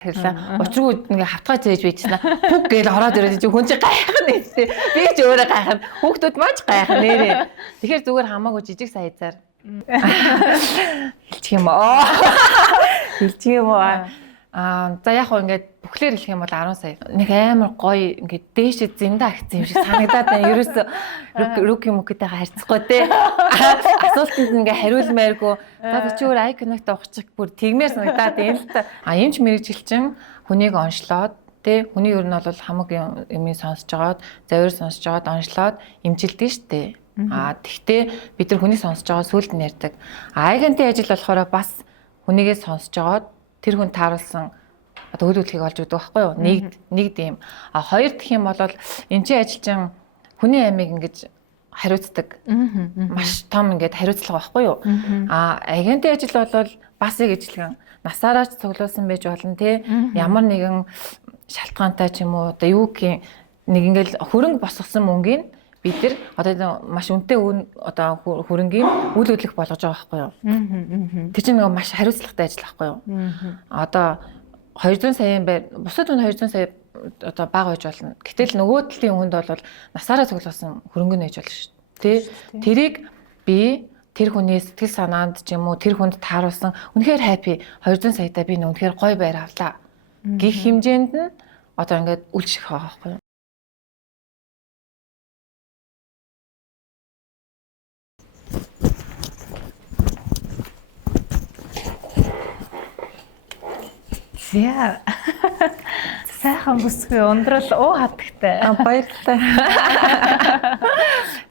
Хэрлээ. Учиргүй ингээ хавтгай зээж байжснаа. Хүүг гээл ороод ирээд хүн чинь гайхах нэртэй. Би ч өөрөө гайхах. Хүүхдүүд маш гайхах нэрээ. Тэгэхээр зүгээр хамаагүй жижиг саяцаар хэлчих юм уу? Хэлчих юм уу? За яг хөө ингээд бүхлээр хэлэх юм бол 10 сая. Нэг амар гоё ингээд дээшээ зинда агцсан юм шиг санагдаад байна. Ерөөсө руки мукитэйгээ харьцахгүй те. Асуултанд ингээ хариулмааргүй. За чи өөр айконогтой ухчих бүр тэгмээр санагдаад байна л та. Эмч мэрэгжилчин хүнийг оншлоод те хүний ер нь бол хамаг юмыг сонсож жагаад, завир сонсож жагаад оншлоод эмчилдэг штэ. Тэгтээ бид нар хүнийг сонсож байгаа сүлд нь ярьдаг. Айгантын ажил болохоор бас хүнийгээ сонсож жагаад тэр хүн тааруулсан одоо үйл хөдлөлийг олж өгдөг байхгүй юу? Нэг дэм. Хоёр дахь юм бол эмчийн ажилчин хүний амийг ингэж хариуцдаг. Маш том ингээд хариуцлага байхгүй юу? Агентийн ажил бол бас яг ижилхэн насаараа ч цуглуулсан байж болно те. Ямар нэгэн шалтгаантай ч юм уу одоо юу гэх нэг ингээл хөрөнгө босгосон мөнгөний бид нар одоо маш үнэтэй одоо хөрөнгийн үйл хөдлөх болгож байгаа байхгүй юу? Тэр чинь нэг маш хариуцлагатай ажил байхгүй юу? Одоо 200 саяын бусад хүн 200 сая одоо бага байж болно. Гэтэл нөгөө талын хүнд бол насаараа цуглуулсан хөрөнгө нээж болно шүү дээ. Тэрийг би тэр хүний сэтгэл санаанд ч юм уу тэр хүнд тааруулсан үнэхээр happy 200 саятай би үнэхээр гоё байр авлаа гэх хэмжээнд нь одоо ингээд үйлчлэх байгаа байхгүй юу? Яа. Сайхан бүсгүй ундрал уу хатагтай. Баярлалаа.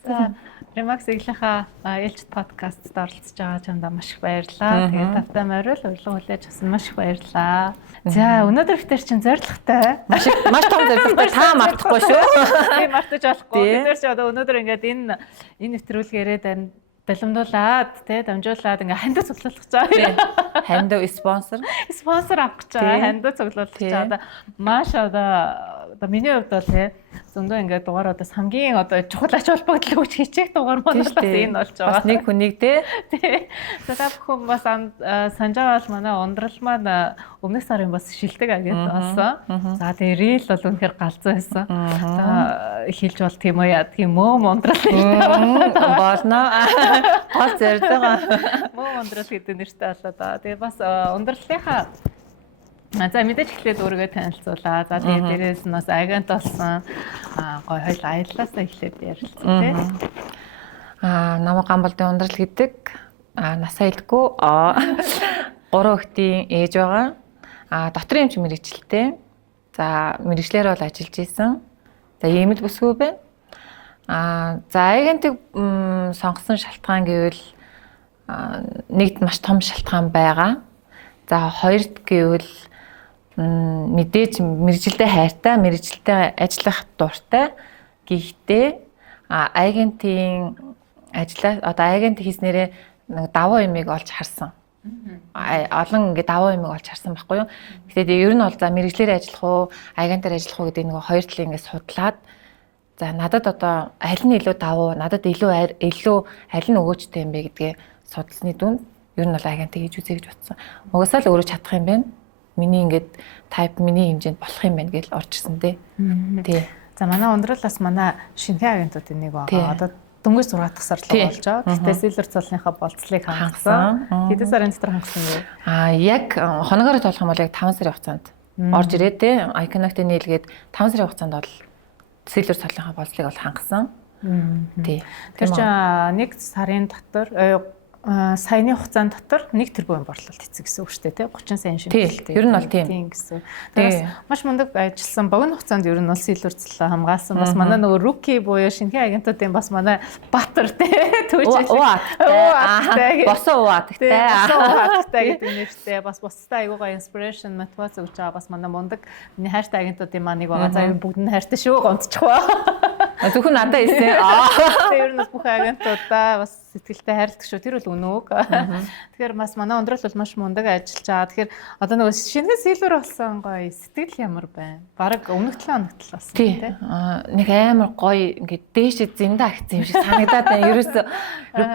За, Remax эглийнхаа ээлжид подкастт оролцож байгаа чамдаа маш их баярлалаа. Тэгээд тавтай морил урилга хүлээж авсан маш их баярлалаа. За, өнөөдөр ихтэй чинь зоригтой. Маш том зоригтой та мартахгүй шүү. Би мартаж болохгүй. Бид нэр чи одоо өнөөдөр ингээд энэ нэвтрүүлгээрээ балимдуулаад тий дамжуулаад ингээ хандаа цуглуулах гэж байгаа. Хандаа спонсор авах гэж байгаа. Хандаа цуглуулах гэж байгаа. Маш одоо миний хувьд бол тий зөндөө ингээ дугаар одоо хамгийн одоо чухал ач холбогдол өгч хичээх дугаар маань бас энэ болж байгаа. Бас нэг хүнийг тий. За та бүхэн бас санаж байгаа бол манай ундрал маань өмнөх сарын бас шилдэг агент болсон. За тэгээ рил бол үнэхээр галзуу байсан. За хэлж бол тийм үү яа тийм мөө ундрал болно. Гол зэрэг байгаа. Мөө ундрал гэдэг нэртэй болоо да. Тэгээ бас ундралынхаа за мэдээж эхлээд өөрийгөө танилцуулаа. За тэгээ дээрээс нь бас агент болсон. Гоё хоёул аяллаасаа эхлээд ярилцсан тий. Намайг Гамбалдын ундрал гэдэг. Насаа хэлэхгүй. 3 хүүхдийн ээж байгаа. Дотрын эмч мэрэгчлээ. За мэрэгчлэр бол ажиллаж исэн. За иймэл бүсгүй байна. За агентыг сонгосон шалтгаан гэвэл нэгд маш том шалтгаан байгаа. За хоёрд гэвэл мэдээж мэрэгжилтэй хайртай, мэрэгжилтэй ажиллах дуртай. Гэхдээ агентийн ажиллаа одоо агент хийснээрээ нэг давуу юмыг олж харсан. Олон ингээд давуу юмыг олж харсан байхгүй юу. Гэхдээ ер нь бол за мэрэгчлэр ажиллах уу, агентаар ажиллах уу гэдэг нэг хоёр талыг ингээд судлаад за надад одоо аль нь илүү давуу, надад илүү аль нь өгөөжтэй юм бэ гэдгээ судалсны дүнд ер нь бол агентыг хийж үзье гэж бодсон. Угаасаа л өөрөө чадах юм байна. Миний ингээд type миний хэмжээнд болох юм байна гэж орж ирсэн дээ. Тий. За манай ундралаас манай шинэ агентуудын нэг байгаа. Одоо дөнгөж 6 дахь сар л болж байгаа. Гэхдээ Silver цолныхаа болцлыг хангасан. Хэдэн сарын дотор хангасан бэ? Яг хоногоор тоолох юм бол яг 5 сарын хугацаанд орж ирээд те Iconic-тэй нийлгээд 5 сарын хугацаанд бол Silver цолныхаа болцлыг бол хангасан. Тий. Тэр чинь нэг сарын дотор саяны хугацаанд дотор 1 тэрбум борлуулалт хийсэн гэсэн үг шүү дээ тий 30 сая шимтгэлтэй. Ер нь бол тийм гэсэн. Тэгээс маш мундаг ажилласан богино хугацаанд ер нь бол сэлвэрцлээ хамгаалсан. Бас манай нөгөө руки буюу шинэхэн агентуудын бас манай Батар тий түүж босоо уаттай гэдэг нэртэй бас бусдаа айгуугаа inspiration мотивац өгч байгаа бас манай мундаг миний хайртай агентуудын маань нэг байгаа. За бүгд нь хайртай шүү гонцчихваа. Зөвхөн надад хэлсэн. Тэгээ ер нь бүх агентуудаа бас сэтгэлтэй хайрладаг шүү. Тэр бол үнэн үг. Тэгэхээр бас манай ундрал бол маш мундаг ажиллаж байгаа. Тэгэхээр одоо нөгөө шинэ сэлвэр болсон гоё сэтгэл ямар байна? Бараг өмнөх 7 хоногт л болсон тийм. Нэг амар гоё ингээд дээшээ зинда агцсан юм шиг санагдаад байна. Ерөөсө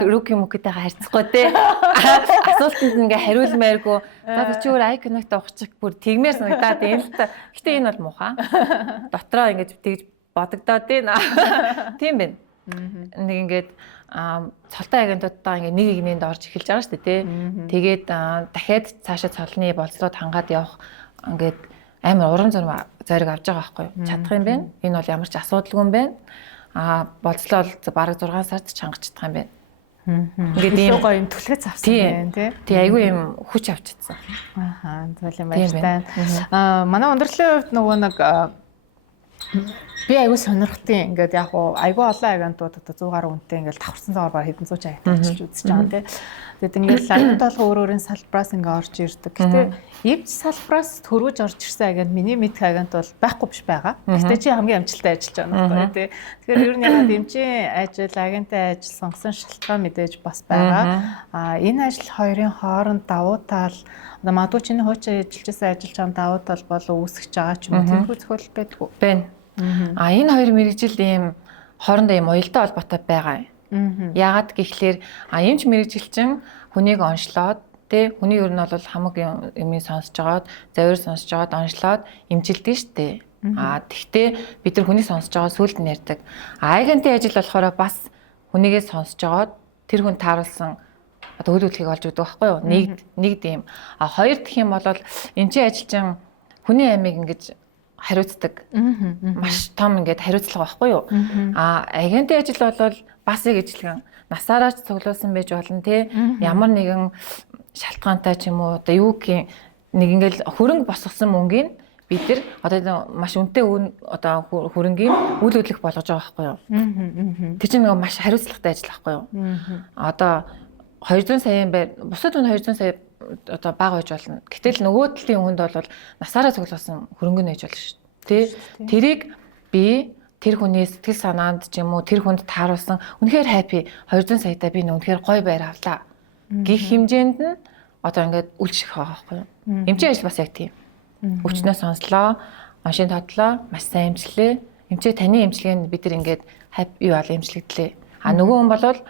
руки мукитэйгээ харьцахгүй те. Асуултанд ингээ хариулмааргүй. За чи өөр айконогтой ухчих бүр тэгмээр санагдаад байна л та. Гэтэ энэ бол муухай. Дотроо ингээд тэгж бодогдоод байна. Тийм байна. Нэг ингээд цолтой агентуудаа ингээ нэг игнэнд орж эхэлж байгаа шүү дээ тий. Тэгээд дахиад цаашаа цолны болцлоод хангаад явах ингээд амар уран зориг авч байгаа байхгүй юу? Чадах юм байна. Энэ бол ямар ч асуудалгүй юм байна. Болцлол бараг 6 сард чангаж чадах юм байна. Ингээд ийм гоё юм түлхэж авсан байна тий. Тий айгүй юм хүч авч чадсан. Зөв юм байна. Манай ундралын хувьд нөгөө нэг би айгүй сонирхтын ингээд яг айгүй олон агентууд одоо 100 гаруй үнэтэй ингээд давхарсан цаар баг хэдэн зуун агент ажиллаж үзэж байгаа тий. Тэгээд ингээд агент толго өөрөөрийн салбараас ингээд орж ирдэг. Гэтэ эвч салбараас төрөөж орж ирсэн агент миний мэдх агент бол байхгүй биш байгаа. Гэтэ чи хамгийн амжилттай ажиллаж байгаа байхгүй тий. Тэгэхээр ер нь яг дэмжийн ажил, агентын ажил сонгосон шалтгаан мэдээж бас байгаа. Энэ ажил хоёрын хооронд давуу тал одоо магадгүй чиний хуучин ажиллаж байсан ажиллаж байгаа давуу тал бол үүсгэж байгаа ч юм уу тиймэрхүү зөвхөл байдгүй. Байна. Энэ хоёр мэрэгжил ийм хоорондоо ийм уялдаа холбоотой байгаа. Яагаад гэхлээр эмч мэрэгжилчин хүнийг онцлоод тий хүний ер нь бол хамаг юмыг сонсож байгаад завир сонсож байгаад онцлоод эмчилдэг шүү дээ. Тэгтээ бид нар хүнийг сонсож байгаа сүлд нь ярьдаг. Агентын ажил болохоор бас хүнийгээ сонсож байгаад тэр хүн тааруулсан одоо үйл хөдлөлийг олж өгдөг байхгүй юу? Нэг тийм. Хоёр дахь юм бол эмчийн ажилчин хүний амийг ингэж хариуцдаг. Маш том ингээд хариуцлага байхгүй юу? Агентын ажил бол бас яг ижлэгэн насаараа ч цуглуулсан байж болно тий. Ямар нэгэн шалтгаантай ч юм уу одоо юу гэх нэг ингээд хөрөнгө босгосон мөнгөний бид нар одоо маш үнэтэй одоо хөрөнгийн үйл хөдлөх болгож байгаа байхгүй юу? Тэр чинь нэг маш хариуцлагатай ажил байхгүй юу? Одоо 200 саяын бусад хүн 200 сая одоо бага байж болно. Гэтэл нөгөө талын хүнд бол насаараа цуглуулсан хөрөнгө нээж болно шүү дээ. Тэрийг би тэр хүний сэтгэл санаанд ч юм уу тэр хүнд тааруулсан үнэхээр хайпи 200 саятай би үнэхээр гоё байр авлаа гэх хэмжээнд нь одоо ингээд үйлчлэх байгаа байхгүй юу? Эмчийн ажил бас яг тийм. Өвчнөө сонслоо, машин тодлоо, маш сайн эмчлээ. Эмчээ таны эмчилгээнд бид нар ингээд юу аа эмчлэгдлээ. Нөгөө хүн бол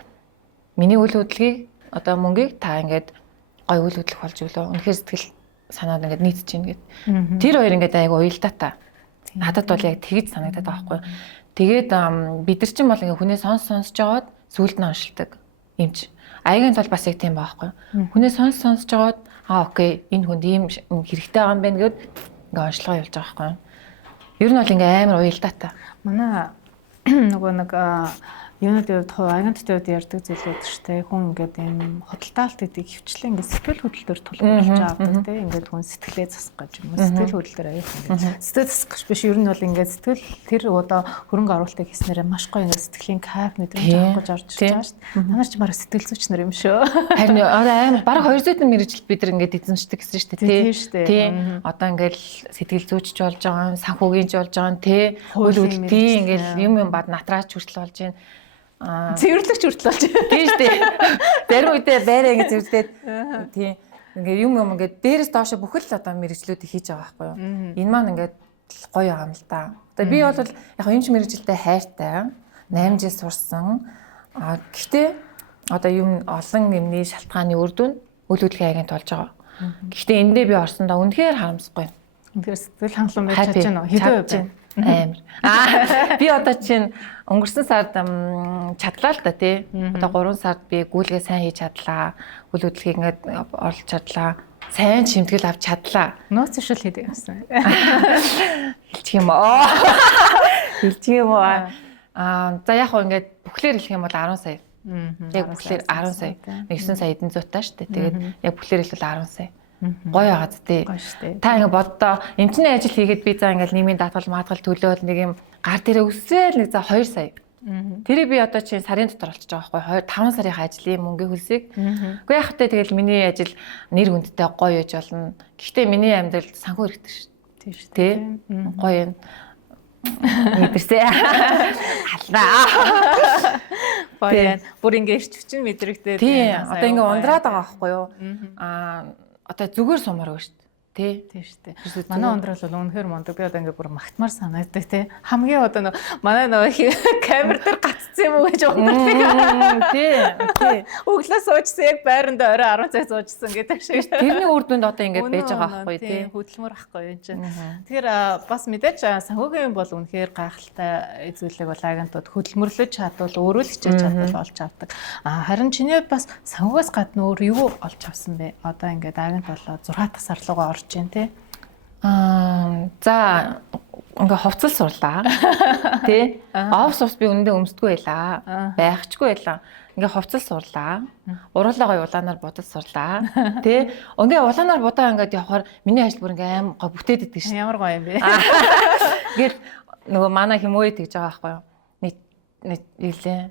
миний үйл хөдлөлийг одоо мөнгийг та ингээд гой үйл хөдлөх болж өглөө. Үнэхээр сэтгэл санаад ингээд нийтж чинь гэд. Тэр хоёр ингээд айгу уялдаатай. Надад бол яг тэгж санагдаад байгаа байхгүй. Тэгээд бид нар чинь бол ингээд хүнээ сонсож жагаад сүулт нь оншилдаг эмч. Аягын тал бас яг тийм байгаа байхгүй. Хүнээ сонсож жагаад окей энэ хүнд ийм хэрэгтэй байгаа юм байна гэд ингээд онцлогоо явуулж байгаа байхгүй. Ер нь бол ингээд амар уялдаатай. Манай нөгөө нэг юунууд агенттай үед ярьдаг зүйлүүд шүү дээ. Хүн ингээд юм хөдөлтаалт гэдэг хөвчлээ ингээд сэтгэл хөдлөлтөөр тулгуурлаж авдаг тийм ингээд хүн сэтгэлээ засах гэж юм. Сэтгэл хөдлөлтөөр аяах ингээд сэтгэл засах гэж биш. Ер нь бол ингээд сэтгэл тэр одоо хөрөнгө оруулалтыг хийснээр маш гоё ингээд сэтгэлийн кайф мэдрэмж авах гэж орж ирж байгаа шүү дээ. Та нар ч бараг сэтгэл зүйч нар юм шүү. Харин амар бараг 200 мэрэгжил бид нар ингээд эзэмшдэг гэсэн шүү дээ. Тийм шүү дээ. Тийм одоо ингээд сэтгэл зүйчж болж байгаа, санхүүгийнч болж байгаа тийм үйл хөдлөлтийн ингээд юм бад натраач хүртэл болж байна. Цэвэрлэгч хүртэл болж байна. Тийм шүү дээ. Зарим үедээ байраа ингэ цэвэрлээд тийм ингээ юм ингээд дээрээс доошо бүхэл одоо мэрэгжлүүдийг хийж байгаа байхгүй юу. Энэ маань ингээд гоё юм л да. Одоо би бол яг энэ ч мэрэгжилтэй хайртай 8 жил сурсан. Гэхдээ одоо юм олон юмны шалтгааны үр дүн үйл хөдлөлийн агент болж байгаа. Гэхдээ эндээ би орсондоо үнэхээр харамсахгүй. Үнэхээр сэтгэл хангалуун байж чадж байна уу? Хэдэн үе байна? Амар. Би одоо чинь өнгөрсөн сард чадлаа л да тий. Одоо 3 сард би гүйлгээ сайн хийж чадлаа. Үйл хөдлөлийг ингээд орлож чадлаа. Сайн чимтгэл авч чадлаа. Нууц шил хийдэг юмсан. Хэлчих юм оо. Хэлчих юм уу. За яг хөө ингээд бүхлээр хэлэх юм бол 10 сая. Яг бүхлээр 10 сая. 9 сая эдэн зүйтэй шүү дээ. Тэгээд яг бүхлээр хэлбэл 10 сая. Гоё яагаад тий. Та ингэ боддоо эмчний ажил хийгээд би за ингээл нийгмийн даатгал маатгал төлөөл нэг юм гар дээрээ өсөөл нэг за 2 сая. Тэрийг би одоо чинь сарын дотор олчиж байгаа байхгүй 5 сарын ажлын мөнгөний хөлсийг. Гэхдээ яг хөтэ тэгэл миний ажил нэр хүндтэй гоё яж болно. Гэхдээ миний амьдралд санхүү хэрэгтэй шүү. Тийм шүү. Тий. Гоё юм. Мэдэрсэ. Халнаа. Баян. Бүр ингээ ирч хүчин мэдрэгдээд. Тий. Одоо ингээ ундраад байгаа байхгүй юу? Одоо зүгээр сумаар шүү дээ. Тий шүү дээ. Манай ундрал бол үнэхээр мундаг. Би одоо ингээ бүр магтмаар санагддаг тий. Хамгийн одоо манай камер дээр гацсан юм уу гэж ундрал. Тий. Өглөө суужсан яг байранд орой 10 цаг суужсан гэдэг шиг. Тэрний үр дүнд одоо ингээ байж байгаа байхгүй тий. Хөдөлмөр ахгүй юм чинь. Тэгэхээр бас мэдээж санхүүгийн бол үнэхээр гайхалтай зүйлийг бол агентууд хөдөлмөрлөж чадвал өөрөө л хичээж чадвал олж авдаг. Харин чиний бас санхүүгээс гадна өөр юу олж авсан бэ? Одоо ингээ агент болоо 6 дахь сар руугаа орж байна тий. За ингээ хувцас сурлаа. Тий. Офс би үнэндээ өмсдөггүй байлаа. Байхчгүй байлаа. Ингээ хувцас сурлаа. Уруулаагаа улаанаар будал сурлаа. Тий. Ингээ улаанаар будаа ингээд явахаар миний ажил бүр ингээ аим гоо бүтээд идэг шин. Ямар гоё юм бэ? Ингээд нөгөө манай хэмөөе тэгж байгаа байхгүй юу? Нэг илээ.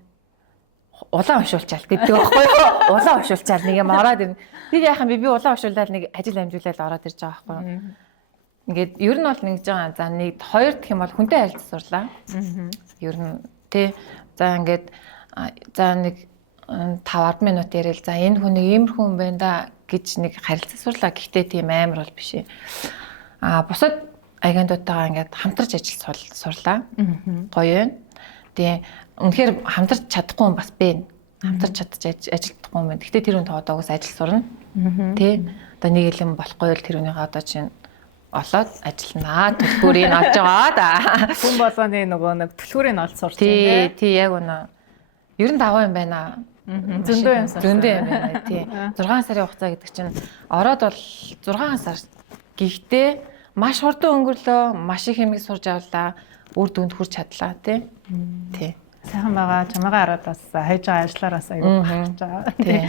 Улаан уншуулчаал гэдэг байхгүй юу? Улаан уншуулчаал нэг юм ороод ирнэ. Би яахан би улаан уншуулаад нэг ажил амжуулаад ороод ирж байгаа байхгүй юу? Ингээд ер нь бол нэгж байгаа. За нэг хоёр гэх юм бол хүнтэй харилцаж сурлаа. Ер нь тий. За ингээд за нэг 5-10 минут ярил. За энэ хүн нэг иймэрхүү хүн байна да гэж нэг харилцаж сурлаа. Гэхдээ тийм амар бол биш. Бусад агентуудтайгаа ингээд хамтарч ажил сурлаа. Гоё юм. Тэгээ үнэхээр хамтарч чадахгүй юм бас бэ. Хамтарч чадчих ажилдахгүй юм байна. Гэхдээ тэр хүн тоодоогоос ажил сурна. Тэ. Одоо нэг юм болохгүй л тэр хүнийгээ одоо чинь олоод ажилланаа. Төлбөрийг олж байгаа да. Хүн болгоны нөгөө нэг төлбөрийг олж сурч байна. Тий, яг үнэ. Ер нь даваа юм байна. Зөндөө юм байна. Тий. 6 сарын хугацаа гэдэг чинь ороод бол 6 сар. Гэхдээ маш хурдан өнгөрлөө, маш их хэмиг сурж авлаа. Үр дүнд хүрч чадлаа тий. Тий. Сайхан байгаа. Чамайгаа хараад бас хайж байгаа ажлаараас аягүй багч байгаа. Тий.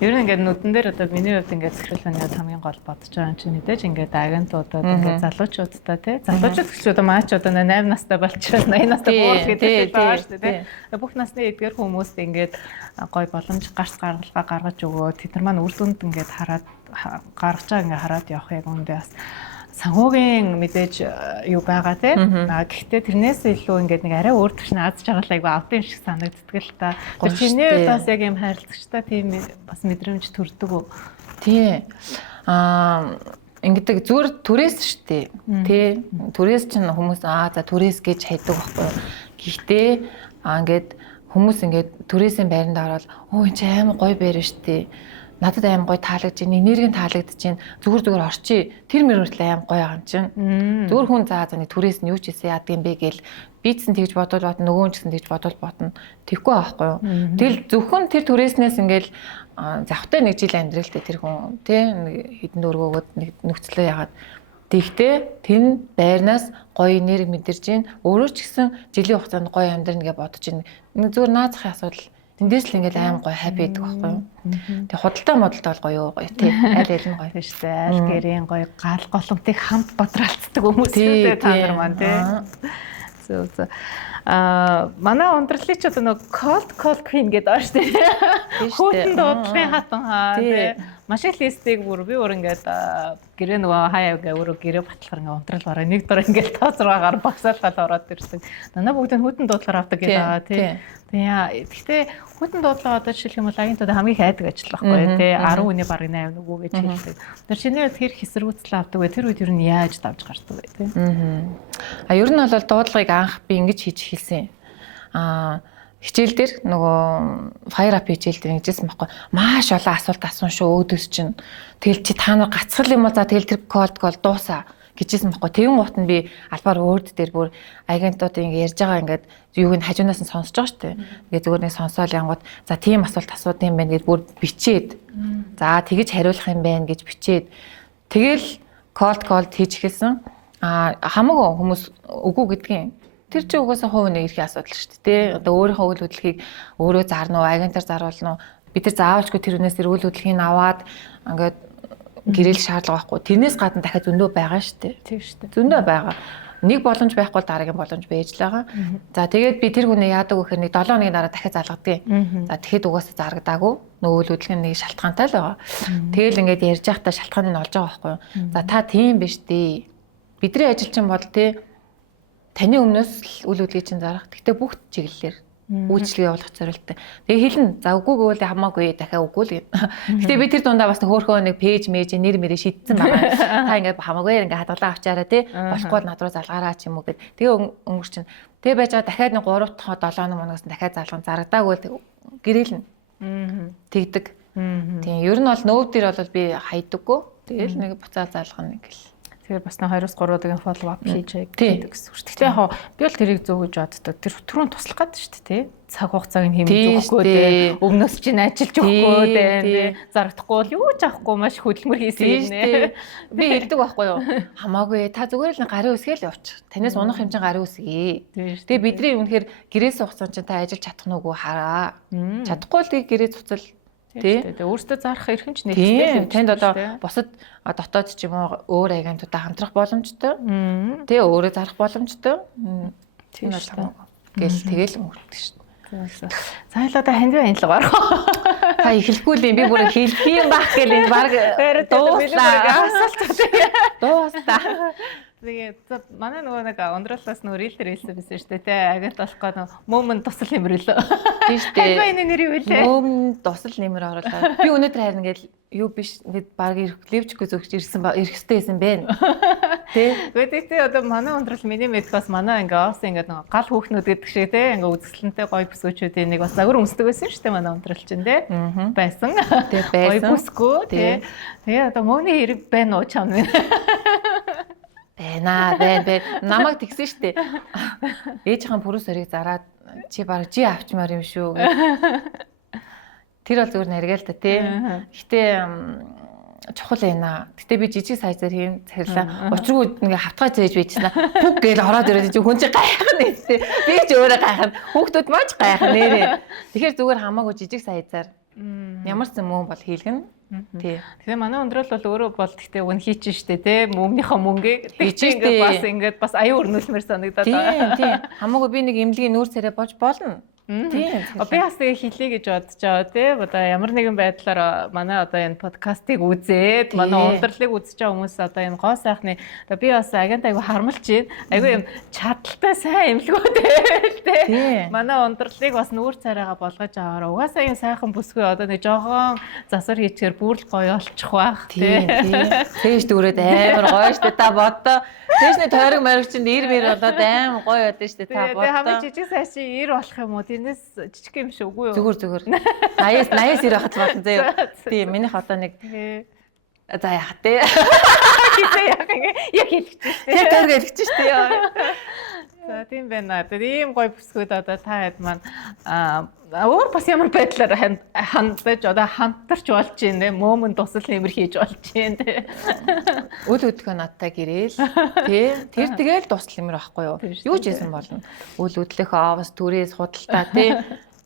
Ер нь ингээд нүдэн дээр одоо миний хувьд ингээд захирлын хамгийн гол бодож байгаа юм чинь мэдээж ингээд агентуудад ингээд залуучуудтай тий. Залуучууд гэж одоо маач одоо 8 настай болчихвол 80 настай буул гэдэг байгаа шүү дээ тий. Бүх насны эдгээр хүмүүст ингээд гой боломж гарц гаргалгаа гаргаж өгөө. Тэд нар маань үр дүнд ингээд хараад гаргаж байгаа ингээд хараад явах яг үндэ бас санхүүгийн мэдээж юу байгаа тий. Гэхдээ тэрнээс илүү ингээд нэг арай өөр төвшин аадж байгаа л айгүй авт юм шиг санагддаг л та. Тэр чиний хувьд бас яг юм хайрлагчтай тийм бас мэдрэмж төрдөг үү? Тий. Ингээд зүгээр түрээс шүү дээ. Тий. Түрээс чинь хүмүүс за түрээс гэж хайдаг байхгүй юу. Гэхдээ ингээд хүмүүс ингээд түрээсийн байранд ороод энэ ч амар гоё байр шүү дээ. Надад аим гоё таалагдж байна, энергийн таалагдж байна. Зүгээр орчий. Тэр мөрөөрл аим гоё байгаа юм чинь. Зүгээр хүн за нэг түрээс нь юу ч хийсэн яадаг юм бэ гээл бийцэн тэгж бодвол бодно, нөгөө нь ч гэсэн тэгж бодвол бодно. Тэгхгүй байхгүй юу. Тэгэл зөвхөн тэр түрээснээс ингээл завхтай нэг жил амьдралтай тэр хүн тий хэдэн дөрвөөгөөд нэг нөхцлөө яагаад тэгтээ тэн байрнаас гоё энерги мэдэрж байна. Өөрөө ч гэсэн жилийн хугацаанд гоё амьдрна гэж бодож байна. Нэг зүгээр наазахын асуудал тэндээс л ингээл аим гоё хаппи гэдэг байхгүй юу. Тэг худалдаа модалтай бол гоё тий. Аль аль нь гоё тийм шүү дээ. Аль гэрийн гоё гал голомтыг хамт бодралцдаг хүмүүс үү та нар маань тий. Зөв. Манай ундралын ч одоо нэг cold queen гэдэг байгаа шүү дээ. Хүүтэн дуудлагын хатан хаа тий. Маш их листийг бүр би өөр ингээд гэрээ нөгөө хаяа гээ өөрөө гэрээ батлахаар ингээд ундрал бараа нэг дор ингээд тоо 6-аар багсаалгаад ороод ирсэн. Дандаа бүгд нь хүүтэн дуудлагаар авдаг гэдэг байгаа тий. Гэхдээ хүүтэн дуудлага одоо жишээлх юм бол агентууд хамгийн их айдаг ажил байхгүй тий 10 хүний бараг 8 нүгүү гэж хэлдэг. Тэр чиний хувьд хэр хэсэргүүцэл авдаг вэ? Тэр үед ер нь яаж давж гардаг вэ тий? Ер нь бол дуудлагыг анх би ингэж хийж эхэлсэн. Хичээл дээр нөгөө fire up хичээл дээр ингэжсэн байхгүй. Маш олон асуулт асуун шүү өөдөөс чинь. Тэгэл чи та нар гацхал юм уу за тэгэл тэр cold call дуусаа гэжсэн байхгүй. Тэгэн гут нь би албаар өөрд дээр бүр агентууд ингэ ярьж байгаа ингээд юуг нь хажуунаас нь сонсож байгаа шүү дээ. Тэгээ зүгээр нэг сонсоол янгууд за тийм асуулт асууд юм байна гэж бүр бичээд. За тэгэж хариулах юм байна гэж бичээд. Тэгэл cold call хийж эхэлсэн. Хамаагүй хүмүүс үгүй гэдгийг тэр чинь угаасаа хувь нэг эрхийн асуудал шүү дээ. Одоо өөрийнхөө үйл хөдлөлийг өөрөө зарна уу, агентаар заруулна уу? Бид нар заавалчгүй тэр үнээс үйл хөдлөлийг аваад ингээд гэрэл шаардлага байхгүй. Тэрнээс гадна дахиад зөндөө байгаа шүү дээ. Тийм шүү дээ. Зөндөө байгаа. Нэг боломж байхгүй дараагийн боломж байж л байгаа. За тэгээд би тэр хүнээ яадаг вэ гэхээр нэг 7 хоногийн дараа дахиад залгадгийг. За тэгэхэд угаасаа зарагдаагүй. Нөгөө үйл хөдлөлийн нэг шалтгаантай л байгаа. Тэгэл ингээд ярьж байхдаа шалтгааныг нь олж байгаа байхгүй юу? За та тийм биш дээ. Бидний ажил чинь бол тий таны өмнөөс л үл хөдлөгийг чинь зарах. Гэхдээ бүх чиглэлээр үйлчлэгээ явуулах зорилттой. Тэгээ хэлнэ. За үгүй гэвэл хамаагүй дахиад үгүй л гэнэ. Гэтэ би тэр дундаа бас хөөхөө нэг пэйж мэж нэр мэрэ шийдсэн байгаа. Та ингээд хамаагүй ингээд хадгалаа авчаараа тий. Болохгүй л над руу залгаараа ч юм уу гэд. Тэгээ өнгөр чинь. Тэгээ байж байгаа дахиад нэг 3 7 хоногоос дахиад залган зарагдаагүй гэрээлнэ. Тэгдэг. Тийм ер нь бол нөөв дээр бол би хайдаггүй. Тэгээл нэг буцаа залгах нэг л. Тэгэхээр бас 2-3 удаагийн follow up хийж гэдэг гэсэн үг. Гэхдээ яг би бол тэрийг зөв гэж боддог. Тэр түрүүн туслах гэдэг шүү дээ, тий. Цаг хугацааг нь хэмжиж өгөхгүй дээ. Өмнөөс чинь ажиллаж өгөхгүй дээ. Зарагдахгүй бол юу ч авахгүй маш хөдөлмөр хийсэн нэ. Би хэлдэг байхгүй юу? Хамаагүй та зүгээр л гарын үсгээл явчих. Танаас унах хэмжээ гарын үсгий. Тэгээ бидний үнэхээр гэрээс хугацаанд чинь та ажиллаж чадах нүгүү хараа. Чадахгүй л гэрээ цуцал. Тэгээ өөртөө зарах эрхэн ч нэгтэй. Танд одоо бусад дотоод ч юм уу өөр агентуудаа хамтрах боломжтой. Тэгээ өөрөө зарах боломжтой. Тийм бол хамаагүй. Тэгэл өнгөрдөг шүү дээ. За одоо ханд баянлага орох. Та эхлэхгүй л юм би бүр хэлэх юм бах гэл энэ баг дуустаа. Тэгээд манай нөгөө нэг ундралаас нөгөө рил дээр хэлсэн байсан шүү дээ тий. Агент болох гээд мөмн тусал нэмэрлээ. Тийм шүү дээ. Хань нэр юу вэ? Мөмн тусал нэмэр оруулаад. Би өнөөдөр харин ингээл юу биш ингээд баг левчгүй зөвч ирэх хэрэгтэй байсан бэ. Тий. Гэхдээ одоо манай ундрал миний медкас манай ингээ оос ингээ нөгөө гал хүүхнүүд гэдэг шиг тий. Ингээ үзэсгэлэнтэй гоё бүсгүүчүүдийн нэг бас агар өмсдөг байсан шүү дээ манай ундрал чинь тий. Байсан. Тий байсан. Гоё бүсгүү тий. Тэгээ одоо мөний хэрэг байна уу чам вэ? Байна. Намайг тэгсэн штэ. Ээжийнхэн пүрүс өрийг зараад чи баг жи авчмаар юм шүү гэх. Тэр бол зүгээр наргаа л та тий. Гэтэ чухал байна. Гэтэ би жижиг сайзаар хийн царилаа. Учиргүй ингээ хавтгай цээж байжснаа. Бүг гээл ороод ирээд чи хүн чи гайхна нэ. Би ч өөрөө гайхна. Хүүхдүүд маш гайхна нэрээ. Тэгэхээр зүгээр хамаагүй жижиг сайзаар ямар ч юм бол хийлгэн. Тий. Тэгэхээр манай өндрөл бол өөрөө бол гэхдээ үн хийчин штэ тий. Мөмнийхөө мөнгөийг ингээд бас аюу өрнүүлмээр санагдаад байгаа. Тий. Хамаагүй би нэг эмнэлгийн нүүр царай бож болно. Тийм. Би бас тэгээ хэлье гэж бодож байгаа тий. Одоо ямар нэгэн байдлаар манай одоо энэ подкастыг үзээд манай ундралыг үзэж байгаа хүмүүс одоо энэ гоо сайхны одоо би бас агент айгу хармалж байна. Айгу юм чадaltaй сайн эмнэлгүүд тий. Манай ундралыг бас нүүр царайгаа болгож аваараа. Угаасаа энэ сайхан бүсгүй одоо нэг жоохон засвар хийчихээр бүр л гоё олчих байх тий. Тэгэж дүүрээд амар гоё штэ та бодоо. Тэгэж нэг тойрог мориг чинь ир болоод амар гоё байдаг штэ та бодоо. Тэгээ хамгийн жижиг сайш чи ир болох юм уу? Тэрнээс жижиг юм шиг үгүй юу? Зүгээр. 80-90 ир байхад болно заяа. Тийм минийх одоо нэг за яах те. Хитээ яах юм. Яг хэлчихсэн штэ. Яг тойрог хэлчихсэн штэ. За тийм байна. Тэр ийм гоё бүсгүүд одоо та хэд маань өөр бас ямар байдлаар хандаж одоо хамтарч болж байна. Мөмн тусал нэмэр хийж болж байна. Үл хөдлөхөө надтай гэрэл тий. Тэр тэгэл тусал нэмэр байхгүй юу? Юу ч хийсэн болно. Үл хөдлөх оовс түрээс худалдаа тий.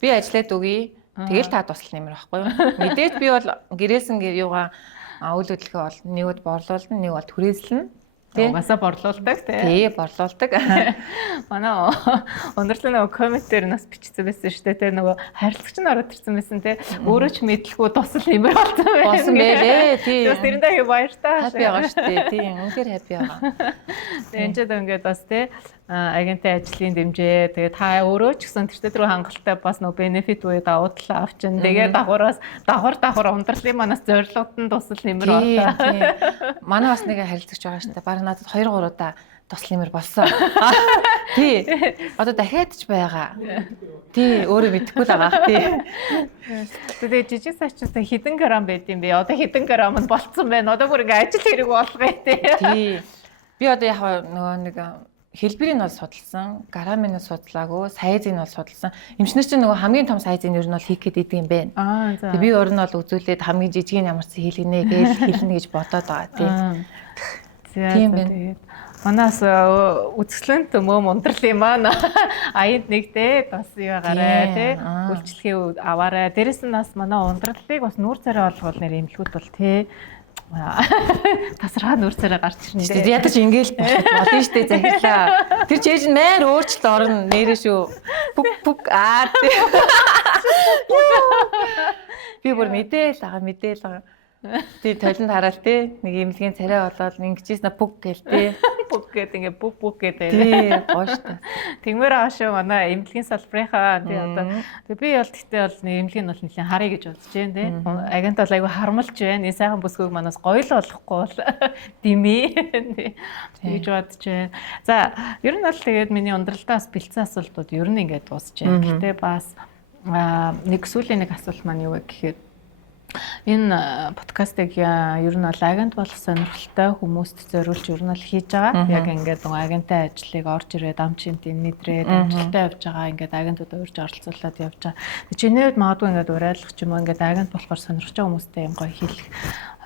Би ажиллаад өгье. Тэгэл та тусал нэмэр байхгүй юу? Мэдээж би бол гэрээсэн юугаа үл хөдлөхөө бол нэг бол борлуулна, нэг бол түрээслэн. Угаасаа борлуулдаг тий. Тий, борлуулдаг. Манай өндөрлөө нөгөө коммент дээр нас бичсэн байсан шүү дээ. Тэ нөгөө харилцагч нь ороод ирсэн байсан тий. Өөрөө ч мэдлгүй тусал нэмэр болсон байх. Болсон байлээ. Тий. Бас тэрэндээ баяртай. Хаппи байгаа шүү дээ. Тий, үнэхээр хаппи байгаа. Энэчээд ингээд бас тий агентын ажлын дэмжээ. Тэгээ та өөрөө ч гэсэн тэртээ рүү хангалттай бас нөгөө бенефит үе давуудлаа авчин. Тэгээ давхар ундралын манаас зорилгод нь тусал нэмэр болоо. Манай бас нэг харилцагч байгаа шүү дээ. Бараг надад 2-3 удаа тусал нэмэр болсон. Тий. Одоо дахиад ч байгаа. Тий, өөрөө мэдэхгүй л байгаа. Тий. Тэгээ жижиг сайчтай хэдэн грамм байд юм бэ? Одоо хэдэн грамм нь болцсон байна. Одоо бүр ингээ ажил хэрэг болгоё тий. Тий. Би одоо яг нөгөө нэг хэлбэрийг нь бол судалсан, граммыг нь судлаагүй, сайзыг нь бол судалсан. Эмчнэр чинь нөгөө хамгийн том сайзыг нь ер нь бол хийх гээд идэв юм байна. За. Би өөр нь бол үзүүлээд хамгийн жижиг нь ямар ч хийлгэнэ гэж хэлнэ гэж бодоод байгаа тий. Тийм байна. Манаас үзэсгэлэнт мөм ундралын маань аянд нэгтэй бас юу гараа тий. Үйлчлэгээ аваарай. Дээрэс нь бас манай ундралыг бас нүүр царай олгол нэр эмнэлгүүд бол тий. Тасархаа нүүр царай гарч ирнэ дээ. Ядаж ингээл болно шүү дээ захирлаа. Тэр чээж нь мээр өөрчлөлт орно нэрээ шүү. Бүг тий. Би бүр мэдээл байгаа. тий толинд хараад тий нэг имлэгийн царай болоод ингэжсэн бүг гээл тий. Бүг гэдэг ингээ бүг гэдэг. Тий гоё штэ. Тэгмээр байгаа шүү манай эмнэлгийн салбарынхаа тий одоо би бол тэгтээ бол эмнэлэг нь бол нэлийн харъя гэж бодож байна тий. Агент бол айгүй харамлж байна. Энэ сайхан бүсгүйг манаас гоё л болохгүй бол димээ гэж бодож байна. За ер нь бол тэгээд миний ундралтаас бэлдсэн асуултууд ер нь ингээд дуусж байна. Гэтэ бас нэг сүүлийн нэг асуулт маань юу вэ гэхээр энэ подкастыг ер нь бол агент болох сонирхолтой хүмүүст зориулж ер нь бол хийж байгаа. Яг ингээд нөгөө агенттай ажлыг орж ирээд амчинтын мэдрээд амжилттай явж байгаа. Ингээд агентууд урьж оролцуулаад явж байгаа. Чиний хувьд магадгүй ингээд урайлах ч юм уу ингээд агент болохоор сонирхож байгаа хүмүүстэй юм гоё хэлэх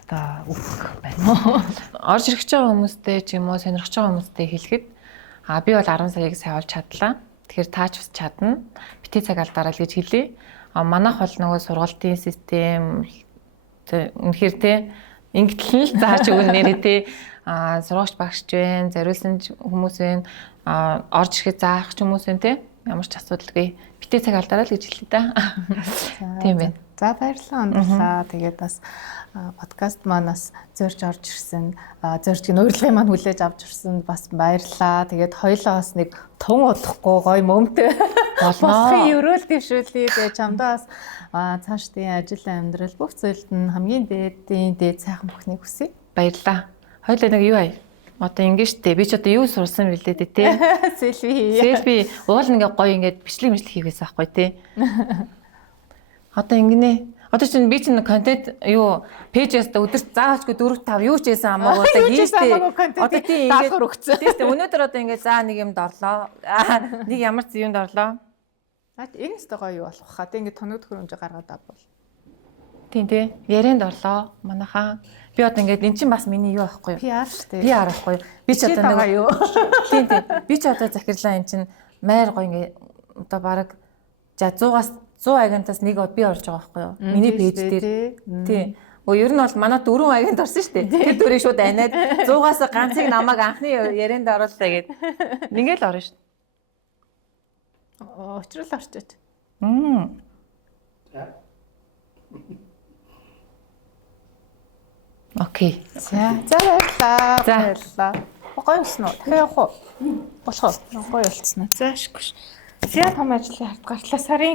одоо үг байна уу? Орж ирэх байгаа хүмүүстэй ч юм уу сонирхож байгаа хүмүүстэй хэлэхэд би бол 10 саяыг сайн олж чадлаа. Тэгэхээр таач бас чадна. Битгий цаг алдараа л гэж хэлье. Манайх бол нөгөө сургалтын систем үнэхээр те ингэтэл л зааж өгнө нэрээ те сургагч багш байна, зориулсан хүмүүс байна, орж ирэхэд заах ч хүмүүс байна те ямар ч асуудалгүй битгий цаг алдараа л гэж хэлээ да. Тийм байна. За баярлалаа ундралаа. Тэгээд бас подкаст манаас зорж орж ирсэн, зоржгийн урилгын маань хүлээж авч ирсэн бас баярлалаа. Тэгээд хоёлоо бас нэг тун удахгүй гоё мөмтэй болохын өрөөл дэвшүүлээ. Тэгээд чамдаа бас цаашдын ажил амьдрал бүх зүйлд нь хамгийн дээд сайхан бүхнийг хүсье. Баярлалаа. Хоёлоо нэг юу ая? Одоо ингэ штэ. Би ч одоо юу сурсан бэлээ дээ те. Селфи. Уул ингээ гоё ингээд бичлэг хийгээс аахгүй те. Одоо ингэнэ. Одоо чинь би чинь контент юу пэйжээс өдөрт заавчгүй 4 5 юу ч хийсэн хамаагүй одоо хийжтэй. Одоо тийм ингээд өгцөө. Тийм өнөөдөр одоо ингээд за нэг юмд орлоо. Нэг ямар ч юмд орлоо. Энэ өстой гоё юу болох хаа. Тэг ингээд тоног хөрөмж гаргаад авбал. Тийм тий. Ярианд орлоо. Манайхаа. Би одоо ингээд эн чинь бас миний юу байхгүй юу? PR шүү дээ. PR байхгүй юу? Би ч одоо нэг юу. Тийм тий. Би ч одоо захирлаа эн чинь майр гоё ингээд одоо баг за 100-аас 100 агентаас нэг би орж байгаа байхгүй юу? Миний пэйж дээр. Тий. Ер нь бол манай 4 агент орсон шүү дээ. Тэр дөрийг шууд анаад 100-аас ганцыг намайг анхны ярианд орууллаа гэд. Ингээл орно шүү. Очрол орчооч. Окей. За баярлалаа. Баярлалаа. Гоё өснө үү? Дахиад явах уу? Болох уу? Гоё болцсон уу? За ашиггүй. Зя том ажлын хард гартлаа сарын